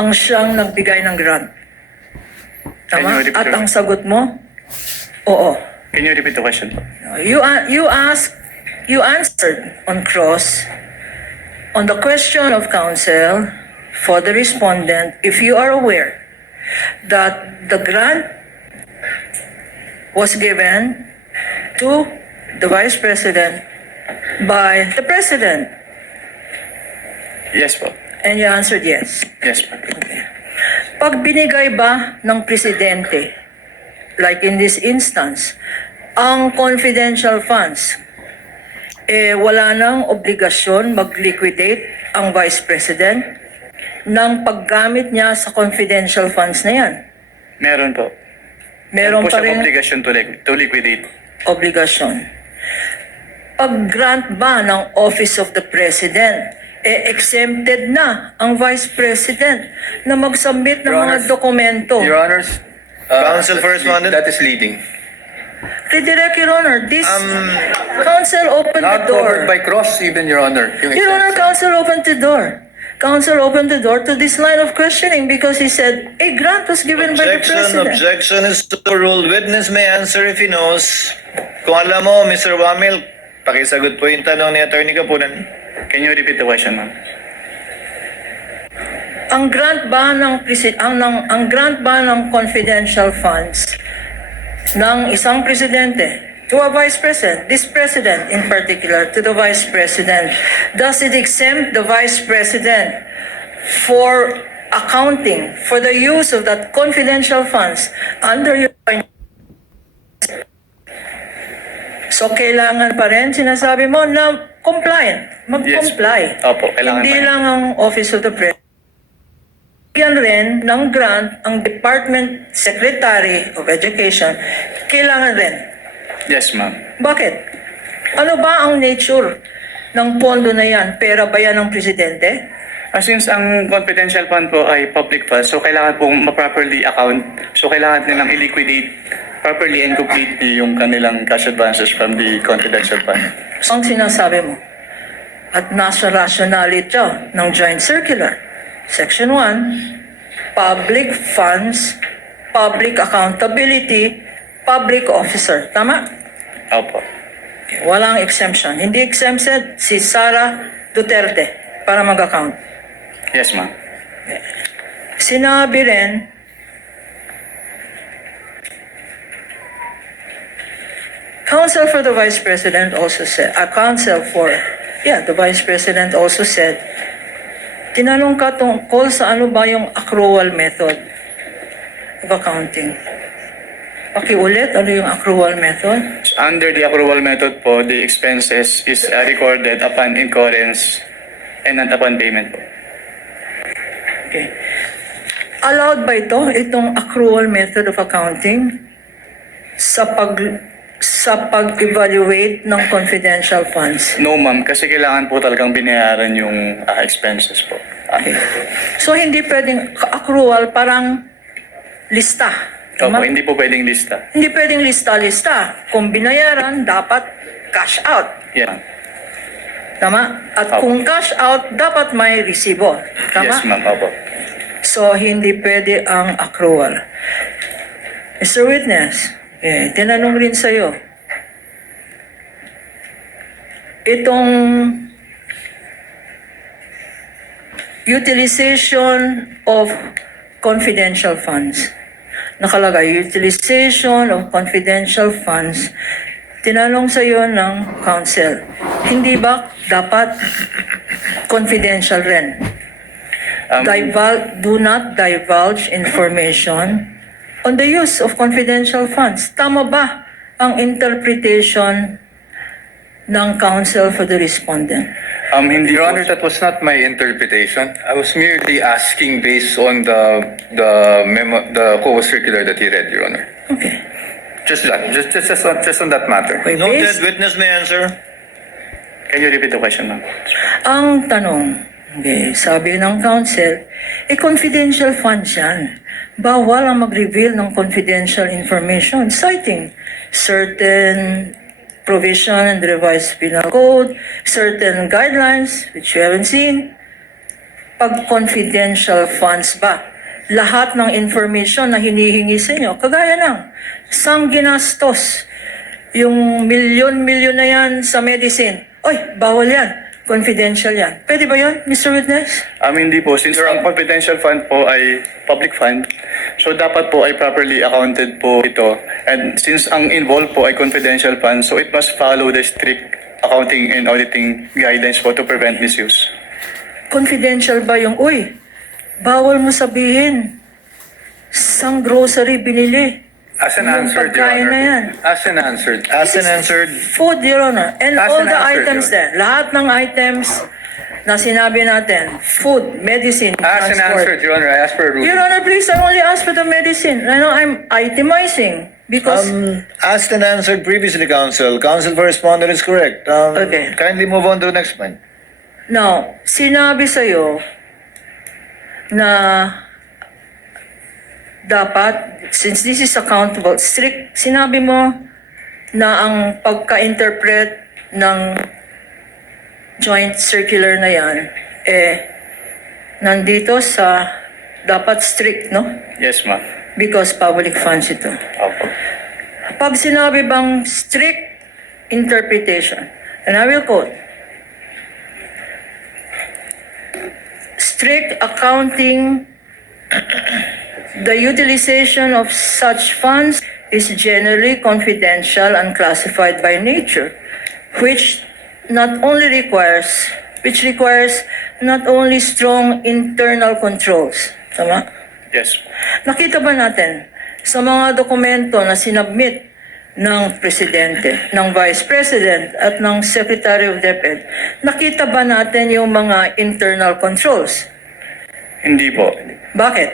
ang siyang nagbigay ng grant. Can Tama? you repeat At the- ang sagot mo, oo. Can you repeat the question po? You answered on cross on the question of counsel for the respondent if you are aware that the grant was given to the Vice President by the President. Yes po. And you answered yes. Yes po. Pag binigay ba ng Presidente, like in this instance, ang confidential funds, wala nang obligasyon mag-liquidate ang Vice President ng paggamit niya sa confidential funds na yan. Meron po. Meron po pa siyang rin obligation to liquidate. obligasyon. Pag-grant ba ng Office of the President, exempted na ang Vice President na mag-submit ng Your mga Honors. dokumento. Your Honors, Counsel for respondent. that is leading. Redirect, Your Honor, this counsel opened the Not door. covered by cross, even, Your Honor. Yung Your Honor, exception. counsel opened the door. Counsel opened the door to this line of questioning because he said a grant was given by the President. Objection is overruled. Witness may answer if he knows. Kung alam mo, Mr. Wamil, pakisagot po yung tanong ni Attorney Kapunan. Can you repeat the question, ma'am? Ang grant ba ng ang grant ba ng confidential funds ng isang presidente to a vice president, this president in particular, to the vice president, does it exempt the vice president for accounting for the use of that confidential funds under your So, kailangan pa rin, sinasabi mo, na compliant, mag-comply. Yes. Opo, kailangan Hindi pa rin. lang ang Office of the President. Yan rin ng grant, ang Department Secretary of Education, kailangan rin. Yes, ma'am. Bakit? Ano ba ang nature ng pondo na yan? Pera ba yan ng Presidente? Since ang confidential fund po ay public fund, so kailangan pong ma-properly account. So kailangan nilang i-liquidate properly and completely yung kanilang cash advances from the confidential fund. So, ang sinasabi mo? At nasa rationality ng Joint Circular. Section 1, public funds, public accountability, public officer. Tama? Opo. Okay, walang exemption. Hindi exempted si Sara Duterte para mag-account. Yes, ma'am. Sinabi rin, Counsel for the Vice President also said, the Vice President also said, tinanong ka tungkol sa ano ba yung accrual method of accounting. Pakiulit, ano yung accrual method? Under the accrual method po, the expenses is recorded upon incurrence and not upon payment po. Okay. Allowed ba itong accrual method of accounting sa pag-evaluate ng confidential funds? No, ma'am, kasi kailangan po talagang binayaran yung expenses po. Okay. So hindi pwedeng accrual, parang lista. Opo, Tama? hindi po pwedeng lista. Hindi pwedeng lista-lista. Kung binayaran, dapat cash out. Yeah. Tama? At Opo. kung cash out, dapat may resibo. Tama? Yes, ma'am. Opo. So, hindi pwede ang accrual. Mr. Witness, tinanong rin sa'yo, itong utilization of confidential funds, nakalagay, utilization of confidential funds, tinanong sa'yo ng counsel, hindi ba dapat confidential rin? Do not divulge information on the use of confidential funds. Tama ba ang interpretation ng counsel for the respondent? Hindi Your po. Honor, that was not my interpretation. I was merely asking based on the COA circular that he read, Your Honor. Okay. Just that, just on that matter. Okay, Noted. based, Witness may answer. Can you repeat the question, ma'am? ang tanong, okay, sabi ng counsel, confidential funds yan. Bawal ang mag-reveal ng confidential information, citing certain provision in the revised penal code, certain guidelines, which you haven't seen. pag confidential funds ba? Lahat ng information na hinihingi sa inyo, kagaya ng sang ginastos, yung milyon-milyon na yan sa medicine. Oy, bawal yan. Confidential yan. Pwede ba yan, Mr. Witness? Hindi po. Since ang confidential fund po ay public fund, so dapat po ay properly accounted po ito. And since ang involved po ay confidential fund, so it must follow the strict accounting and auditing guidelines po to prevent misuse. Confidential ba yung, uy, bawal mo sabihin, sang grocery binili. As an Yung answered, Your pagkain na yan. Honor. As an answered. As an answered, Food, Your Honor. And As all an the answer, items Your there. Lahat ng items na sinabi natin. Food, medicine, As an transport. answered, Your Honor, I ask for a Your ruling. Honor, please, I only ask for the medicine. I know I'm itemizing because asked and answered previously, Counsel. Counsel for respondent is correct. Okay. Kindly move on to the next point. now, sinabi sa'yo na dapat, since this is accountable, strict, sinabi mo na ang pagka-interpret ng joint circular na yan, nandito sa dapat strict, no? Yes, ma'am. Because public funds ito. Opo. Pag sinabi bang strict interpretation, and I will quote, strict accounting, the utilization of such funds is generally confidential and classified by nature, which requires not only strong internal controls. Tama? Yes. Nakita ba natin sa mga dokumento na sinubmit ng Presidente, ng Vice President at ng Secretary of DepEd, nakita ba natin yung mga internal controls? Hindi po. Bakit?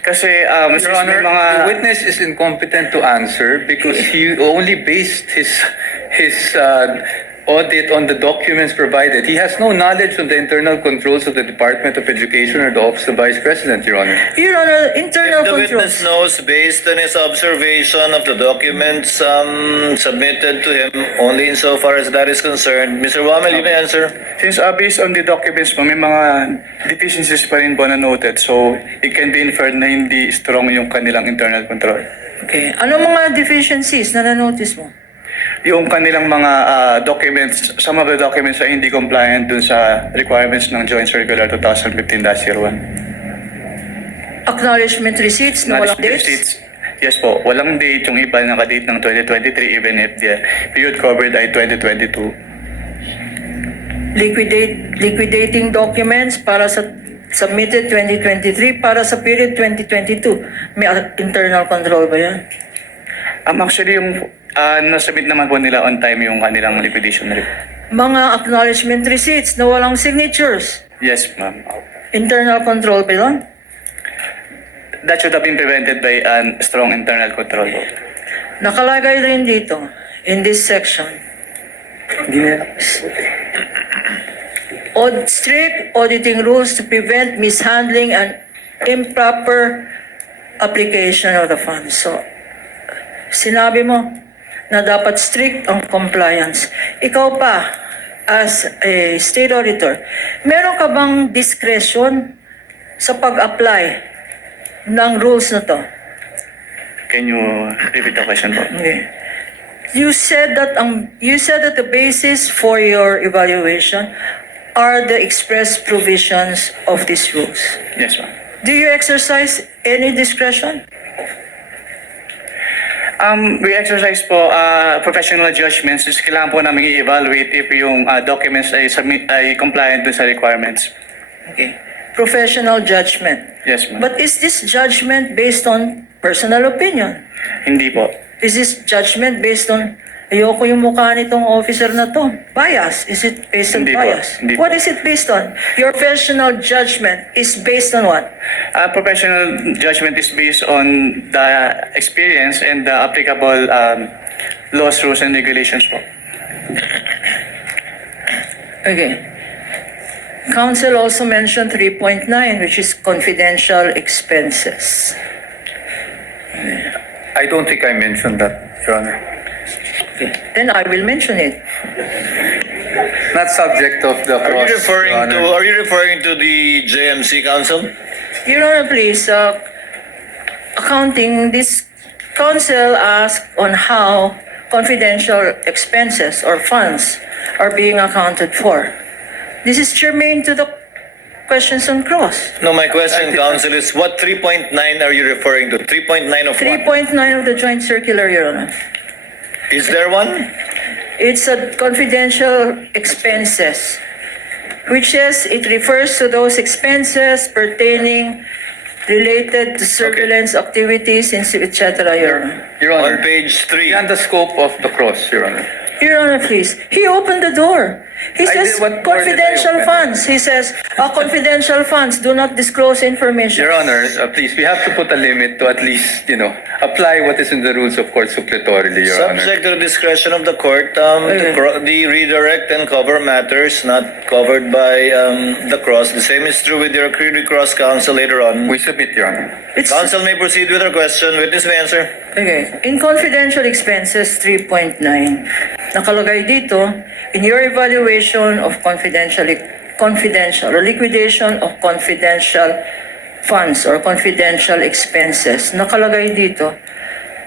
Kasi, Your since may Honor, mga... the witness is incompetent to answer because he only based his audit on the documents provided. He has no knowledge of the internal controls of the Department of Education or the Office of Vice President, Your Honor. Your Honor, internal The controls. witness knows based on his observation of the documents submitted to him only insofar as that is concerned. Mr. Wamel, you may answer. Since based on the documents po, may mga deficiencies pa rin po na noted. So, it can be inferred na hindi strong yung kanilang internal control. Okay. Ano mga deficiencies na na-notice mo? Yung kanilang mga documents, some of the documents ay hindi compliant dun sa requirements ng Joint Circular 2015-01. Acknowledgement receipts na walang Management dates? receipts, yes po, walang date. Yung iba naka-date ng 2023 even if the period covered ay 2022. Liquidating documents para sa submitted 2023 para sa period 2022. May internal control ba yan? Actually, yung nasubmit naman po nila on time yung kanilang liquidation report. Mga acknowledgement receipts na walang signatures. Yes, ma'am. Internal control ba yun? That should have been prevented by strong internal control po. Nakalagay rin dito, in this section, strict auditing rules to prevent mishandling and improper application of the funds. So, sinabi mo na dapat strict ang compliance. Ikaw pa, as a state auditor, meron ka bang discretion sa pag-apply ng rules na to? Can you repeat the question po? Okay. You said that the basis for your evaluation are the express provisions of these rules. Yes, ma'am. Do you exercise any discretion? We exercise po professional judgments. Kailangan po namin i-evaluate if yung documents ay compliant dun sa requirements. Okay. Professional judgment. Yes, ma'am. But is this judgment based on personal opinion? Hindi po. Is this judgment based on ayoko yung mukha nitong officer na to? Bias. Is it based on Hindi po. bias? Hindi po. What is it based on? Your professional judgment is based on what? Professional judgment is based on the experience and the applicable laws, rules, and regulations po. Okay. Council also mentioned 3.9, which is confidential expenses. I don't think I mentioned that, Your Honor. Okay. Then I will mention it. not subject of the Are cross, you referring Your to Honor. are you referring to the JMC Council? Your Honor, please, accounting, this council asked on how confidential expenses or funds are being accounted for. This is germane to the questions on cross. No, my question, Council, is what 3.9 are you referring to? 3.9 of what? 3.9 of the joint circular, Your Honor. Is there one? It's a confidential expenses, which is, it refers to those expenses pertaining related to surveillance activities, etc., Your Honor. Your On Honor, page 3. beyond the scope of the cross, Your Honor. Your Honor, please. He opened the door. He I says did- what door did I confidential open? funds. He says confidential funds do not disclose information. Your Honor, please, we have to put a limit to at least, apply what is in the rules of court suppletorily, Your Honor. Subject to the discretion of the court, Okay. the redirect and cover matters not covered by the cross. The same is true with your Creedy Cross Council later on. We submit, Your Honor. It's Council may proceed with her question. Witness may answer. okay. In confidential expenses 3.9, nakalagay dito, in your evaluation of confidential or liquidation of confidential funds or confidential expenses, nakalagay dito,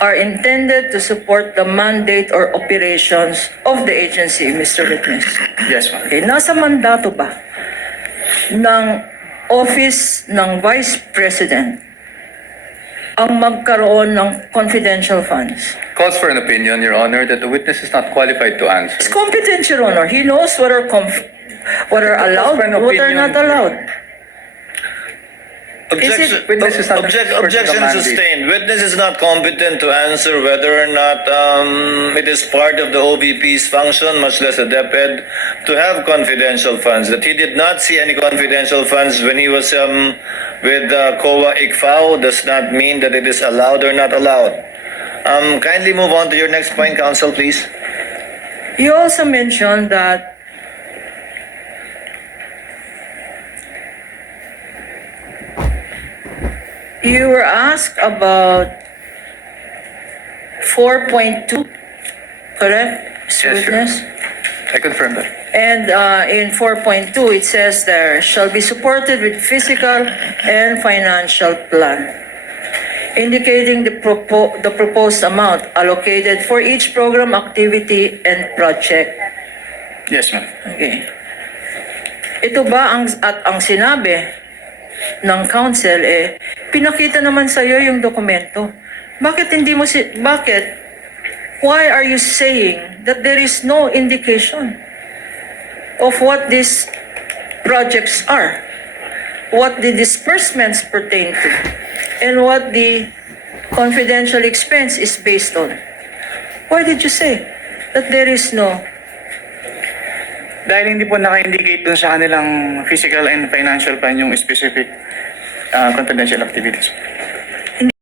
are intended to support the mandate or operations of the agency, Mr. Witness. Yes, ma'am. Okay, nasa mandato ba ng Office ng Vice President ang magkaroon ng confidential funds? Calls for an opinion, Your Honor, that the witness is not qualified to answer. It's competent, Your Honor. He knows what are allowed, for an what are opinion. not allowed. Objection, Witness is not object, an expert in the objection mandate. sustained. Witness is not competent to answer whether or not it is part of the OVP's function, much less a DepEd, to have confidential funds. That he did not see any confidential funds when he was with COA ICFAO does not mean that it is allowed or not allowed. Kindly move on to your next point, Counsel, please. You also mentioned that you were asked about 4.2, correct, Mr. Yes, sir. Witness? I confirm that. And in 4.2, it says there shall be supported with physical and financial plan, indicating the proposed amount allocated for each program, activity, and project. Yes, ma'am. Okay. Ito ba ang sinabi ng council pinakita naman sa iyo yung dokumento. Why are you saying that there is no indication of what these projects are, what the disbursements pertain to, and what the confidential expense is based on? Why did you say that there is no? Dahil hindi po naka-indicate dun sa kanilang physical and financial plan yung specific confidential activities.